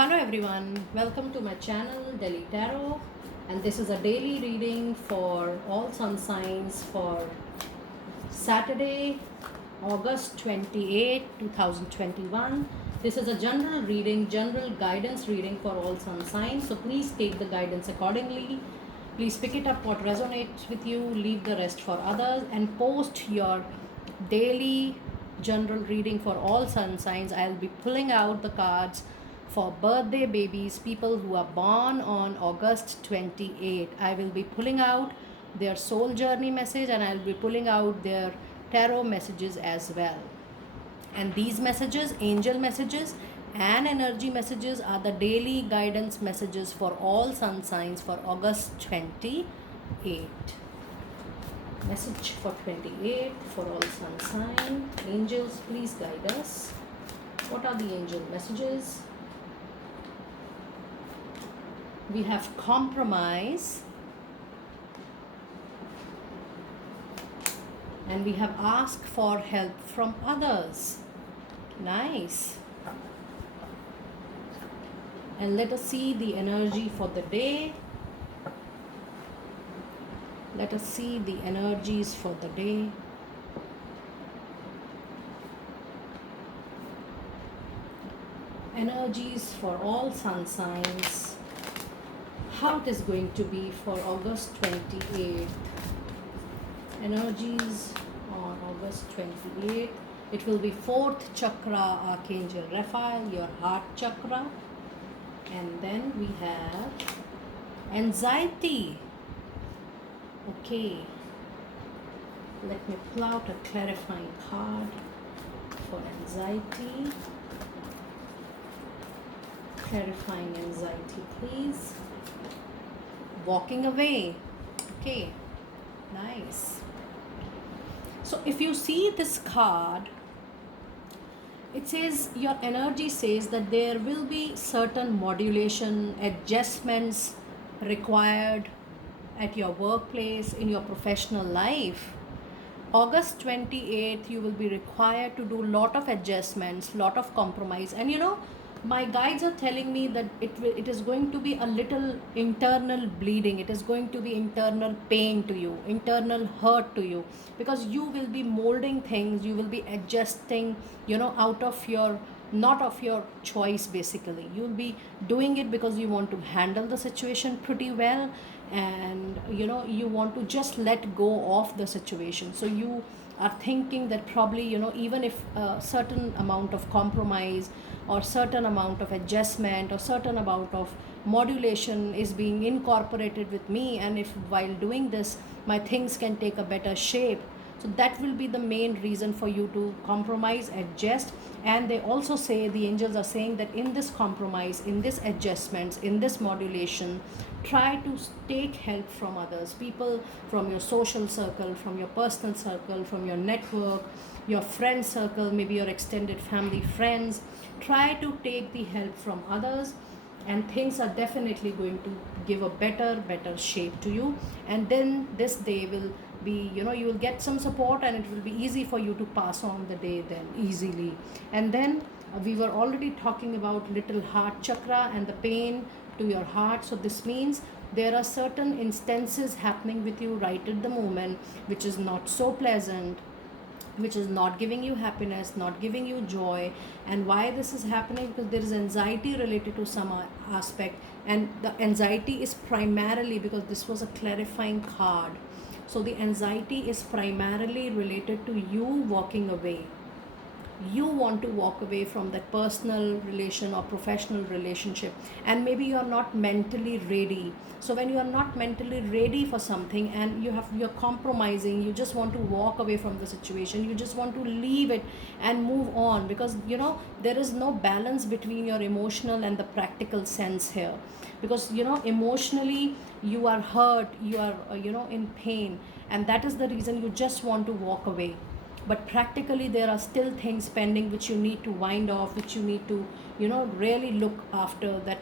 Hello everyone, welcome to my channel Delhi Tarot, and this is a daily reading for all sun signs for Saturday, August 28, 2021. This is a general reading, general guidance reading for all sun signs, so please take the guidance accordingly. Please pick it up what resonates with you, leave the rest for others, and post your daily general reading for all sun signs. I'll be pulling out the cards for birthday babies, people who are born on August 28. I will be pulling out their soul journey message, and I'll be pulling out their tarot messages as well. And these messages, angel messages and energy messages, are the daily guidance messages for all sun signs for August 28. Message for 28 for all sun sign. Angels, please guide us. What are the angel messages? We have compromise, and we have asked for help from others. Nice. And let us see the energy for the day. Let us see the energies for the day. Energies for all sun signs. How it is going to be for August 28th. Energies on August 28th. It will be 4th chakra, Archangel Raphael, your heart chakra. And then we have anxiety. Okay. Let me pull out a clarifying card for anxiety. Clarifying anxiety, please. Walking away. Okay, nice. So if you see this card, it says, your energy says that there will be certain modulation, adjustments required at your workplace, in your professional life. August 28th, you will be required to do lot of adjustments, lot of compromise. And my guides are telling me that it is going to be a little internal bleeding. It is going to be internal pain to you, internal hurt to you, because you will be molding things, you will be adjusting, out of your, not of your choice. Basically, you will be doing it because you want to handle the situation pretty well, and you want to just let go of the situation. So you are thinking that probably, even if a certain amount of compromise or certain amount of adjustment or certain amount of modulation is being incorporated with me, and if while doing this my things can take a better shape, so that will be the main reason for you to compromise, adjust. And they also say, the angels are saying, that in this compromise, in this adjustments, in this modulation, try to take help from others, people from your social circle, from your personal circle, from your network, your friend circle, maybe your extended family, friends. Try to take the help from others, and things are definitely going to give a better shape to you. And then this day will be, you will get some support, and it will be easy for you to pass on the day then easily. And then we were already talking about little heart chakra and the pain to your heart. So this means there are certain instances happening with you right at the moment which is not so pleasant, which is not giving you happiness, not giving you joy. And why this is happening? Because there is anxiety related to some aspect, and the anxiety is primarily, because this was a clarifying card, so the anxiety is primarily related to you walking away. You want to walk away from that personal relation or professional relationship, and maybe you are not mentally ready. So when you are not mentally ready for something, and you're compromising, you just want to walk away from the situation, you just want to leave it and move on, because there is no balance between your emotional and the practical sense here. Because emotionally you are hurt, you are in pain, and that is the reason you just want to walk away. But practically there are still things pending which you need to wind off, which you need to really look after. That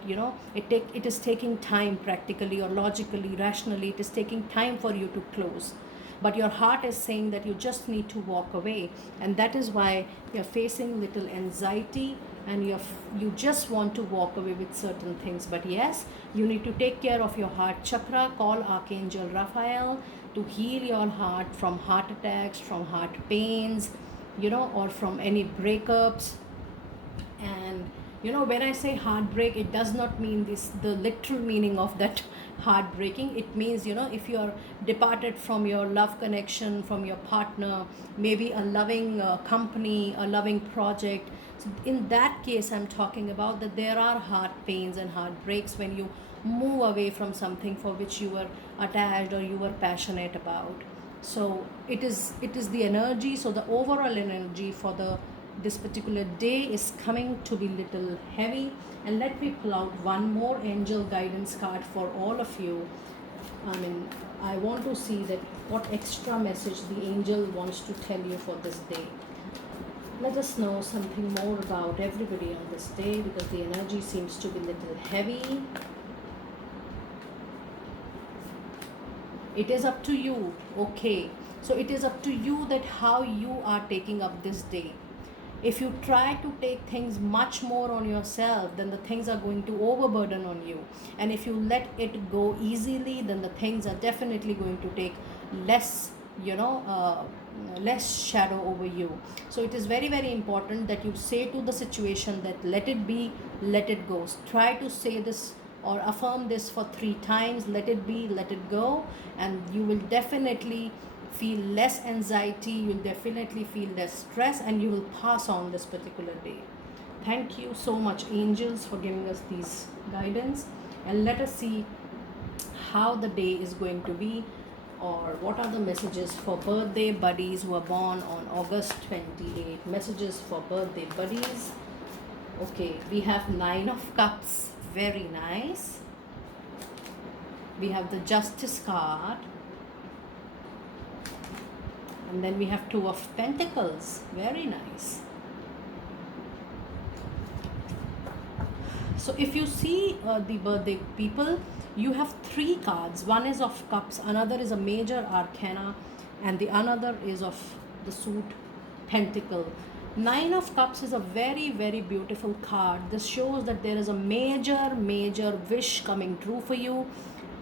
it is taking time, practically or logically, rationally, it is taking time for you to close. But your heart is saying that you just need to walk away, and that is why you're facing little anxiety and you just want to walk away with certain things. But yes, you need to take care of your heart chakra. Call Archangel Raphael to heal your heart from heart attacks, from heart pains, or from any breakups. And when I say heartbreak, it does not mean this the literal meaning of that heartbreaking. It means, if you are departed from your love connection, from your partner, maybe a loving company, a loving project. So in that case, I'm talking about that there are heart pains and heartbreaks when you move away from something for which you were attached or you were passionate about. So it is the energy. So the overall energy for this particular day is coming to be little heavy. And let me pull out one more angel guidance card for all of you. I want to see that what extra message the angel wants to tell you for this day. Let us know something more about everybody on this day, because the energy seems to be little heavy. It is up to you. Okay, so it is up to you that how you are taking up this day. If you try to take things much more on yourself, then the things are going to overburden on you. And if you let it go easily, then the things are definitely going to take less, less shadow over you. So it is very, very important that you say to the situation that let it be, let it go. Try to say this or affirm this for 3 times. Let it be, let it go, and you will definitely feel less anxiety, you'll definitely feel less stress, and you will pass on this particular day. Thank you so much, angels, for giving us these guidance. And let us see how the day is going to be, or what are the messages for birthday buddies who are born on August 28. Messages for birthday buddies. Okay, we have 9 of Cups. Very nice. We have the Justice card. And then we have 2 of Pentacles. Very nice. So if you see the birthday people, you have 3 cards. One is of Cups, another is a major arcana, and the another is of the suit Pentacle. 9 of Cups is a very, very beautiful card. This shows that there is a major, major wish coming true for you.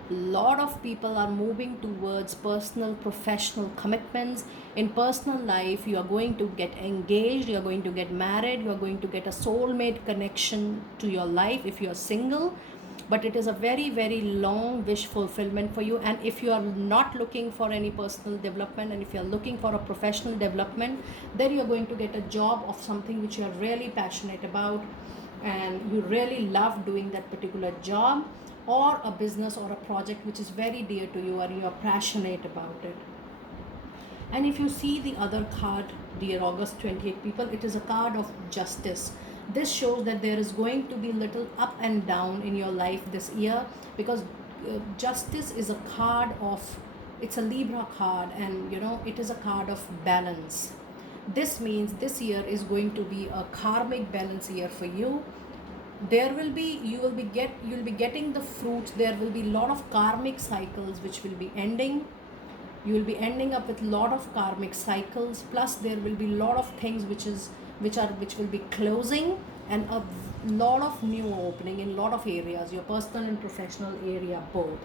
Lot of people are moving towards personal, professional commitments. In personal life, you are going to get engaged, you are going to get married, you are going to get a soulmate connection to your life if you are single. But it is a very, very long wish fulfillment for you. And if you are not looking for any personal development, and if you are looking for a professional development, then you are going to get a job of something which you are really passionate about, and you really love doing that particular job, or a business or a project which is very dear to you and you are passionate about it. And if you see the other card, dear August 28 people, it is a card of Justice. This shows that there is going to be little up and down in your life this year, because Justice is a card of, it's a Libra card, and it is a card of balance. This means this year is going to be a karmic balance year for you. There will be, you'll be getting the fruits. There will be a lot of karmic cycles which will be ending. You will be ending up with a lot of karmic cycles, plus there will be a lot of things which will be closing, and a lot of new opening in a lot of areas, your personal and professional area both.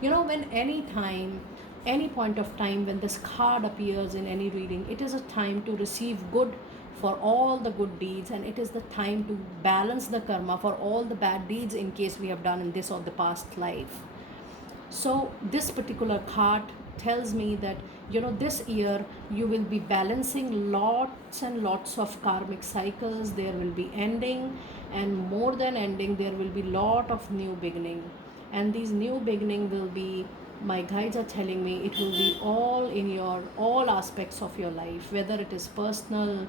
When any point of time when this card appears in any reading, it is a time to receive good for all the good deeds, and it is the time to balance the karma for all the bad deeds in case we have done in this or the past life. So this particular card tells me that this year you will be balancing lots and lots of karmic cycles. There will be ending, and more than ending, there will be lot of new beginning. And these new beginning will be, my guides are telling me, it will be all in your all aspects of your life, whether it is personal,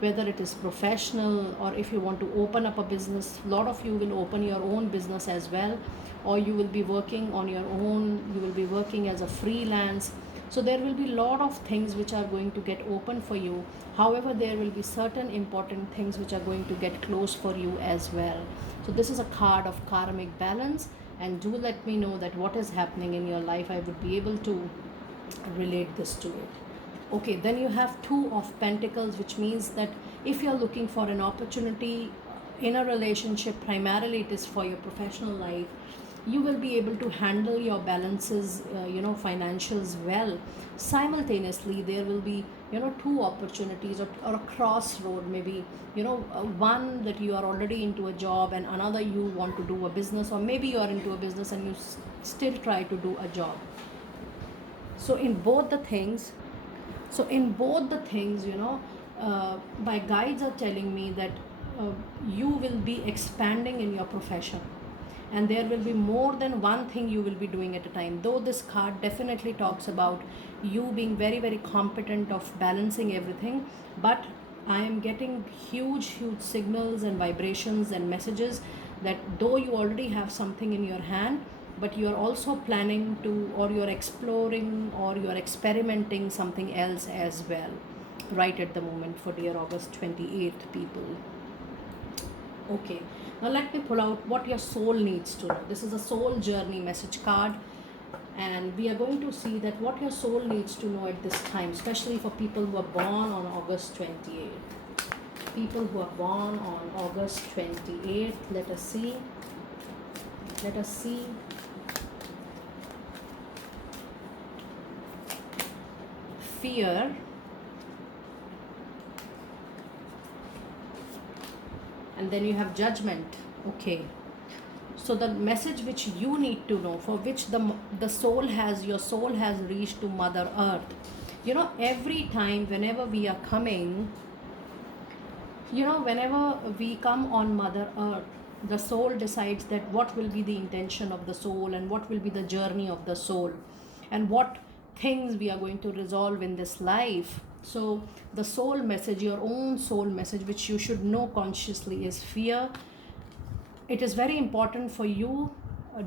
whether it is professional, or if you want to open up a business. A lot of you will open your own business as well, or you will be working on your own, you will be working as a freelance. So there will be a lot of things which are going to get open for you. However, there will be certain important things which are going to get closed for you as well. So this is a card of karmic balance, and do let me know that what is happening in your life. I would be able to relate this to it. Okay, then you have 2 of Pentacles, which means that if you're looking for an opportunity, in a relationship, primarily it is for your professional life, you will be able to handle your balances, financials well. Simultaneously, there will be, two opportunities, or a crossroad, maybe, one that you are already into a job, and another you want to do a business, or maybe you are into a business and you still try to do a job. So in both the things, my guides are telling me that uh, you will be expanding in your profession, and there will be more than one thing you will be doing at a time. Though this card definitely talks about you being very, very competent of balancing everything, but I am getting huge, huge signals and vibrations and messages that though you already have something in your hand, but you are also planning to, or you're exploring, or you're experimenting something else as well, right at the moment, for dear August 28th people. Okay, now let me pull out what your soul needs to know. This is a soul journey message card, and we are going to see that what your soul needs to know at this time, especially for people who are born on August 28th. People who are born on August 28th, let us see. Let us see. Fear, and then you have judgment. Okay, so the message which you need to know, for which the soul has, your soul has reached to Mother Earth. Every time whenever we are coming, whenever we come on Mother Earth, the soul decides that what will be the intention of the soul, and what will be the journey of the soul, and what things we are going to resolve in this life. So the soul message, your own soul message, which you should know consciously, is fear. It is very important for you,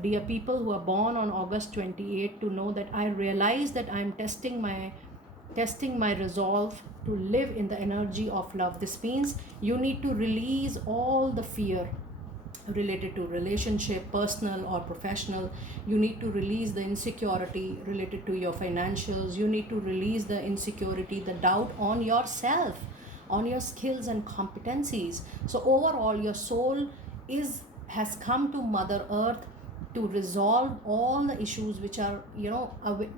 dear people who are born on August 28, to know that I realize that I am testing my resolve to live in the energy of love. This means you need to release all the fear related to relationship, personal or professional. You need to release the insecurity related to your financials. You need to release the insecurity, the doubt on yourself, on your skills and competencies. So overall, your soul has come to Mother Earth to resolve all the issues which are,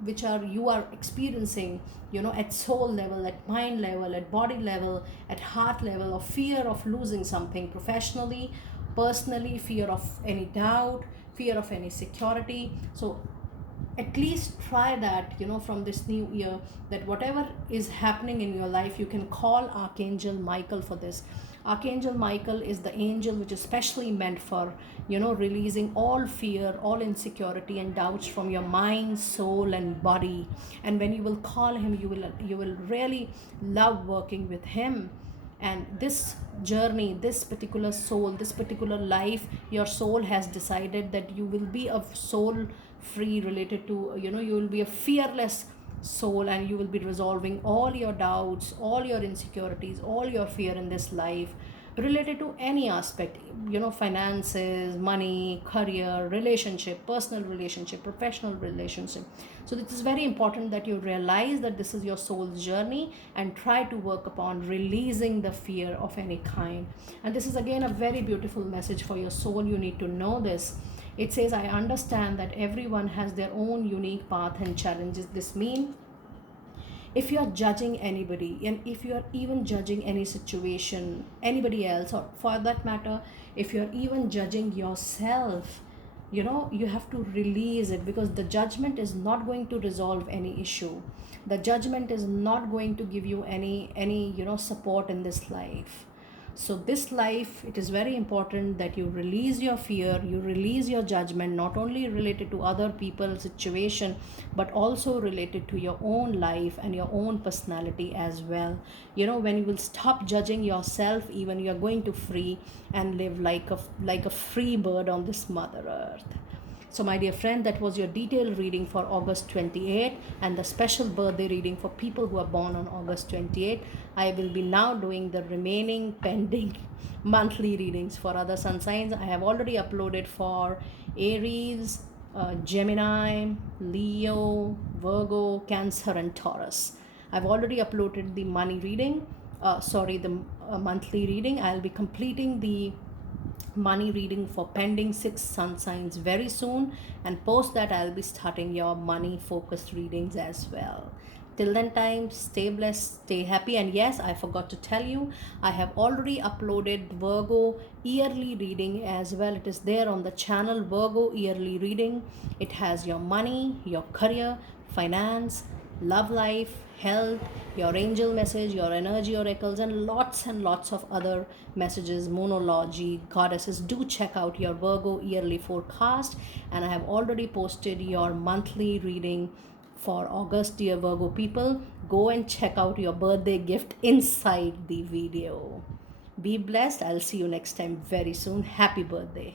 which are you are experiencing, at soul level, at mind level, at body level, at heart level, of fear of losing something professionally, personally, fear of any doubt, fear of any security. So at least try that, from this new year, that whatever is happening in your life, you can call Archangel Michael for this. Archangel Michael is the angel which is specially meant for, releasing all fear, all insecurity and doubts from your mind, soul and body. And when you will call him, you will really love working with him. And this journey, this particular soul, this particular life, your soul has decided that you will be a soul free, related to, you will be a fearless soul, and you will be resolving all your doubts, all your insecurities, all your fear in this life, related to any aspect, finances, money, career, relationship, personal relationship, professional relationship. So it is very important that you realize that this is your soul's journey, and try to work upon releasing the fear of any kind. And this is again a very beautiful message for your soul. You need to know this. It says, I understand that everyone has their own unique path and challenges. This means, if you are judging anybody, and if you are even judging any situation, anybody else, or for that matter, if you are even judging yourself, you have to release it, because the judgment is not going to resolve any issue. The judgment is not going to give you any support in this life. So this life, it is very important that you release your fear, you release your judgment, not only related to other people's situation, but also related to your own life and your own personality as well. When you will stop judging yourself, even, you are going to free and live like a free bird on this Mother Earth. So my dear friend, that was your detailed reading for August 28, and the special birthday reading for people who are born on August 28. I will be now doing the remaining pending monthly readings for other sun signs. I have already uploaded for Aries, Gemini, Leo, Virgo, Cancer and Taurus. I've already uploaded the money reading, the monthly reading. I'll be completing the money reading for pending 6 sun signs very soon, and post that I'll be starting your money focused readings as well. Till then time, stay blessed, stay happy. And yes, I forgot to tell you, I have already uploaded Virgo yearly reading as well. It is there on the channel, Virgo yearly reading. It has your money, your career, finance, love life, health, your angel message, your energy oracles, and lots of other messages, monology, goddesses. Do check out your Virgo yearly forecast. And I have already posted your monthly reading for August, dear Virgo people. Go and check out your birthday gift inside the video. Be blessed. I'll see you next time very soon. Happy birthday.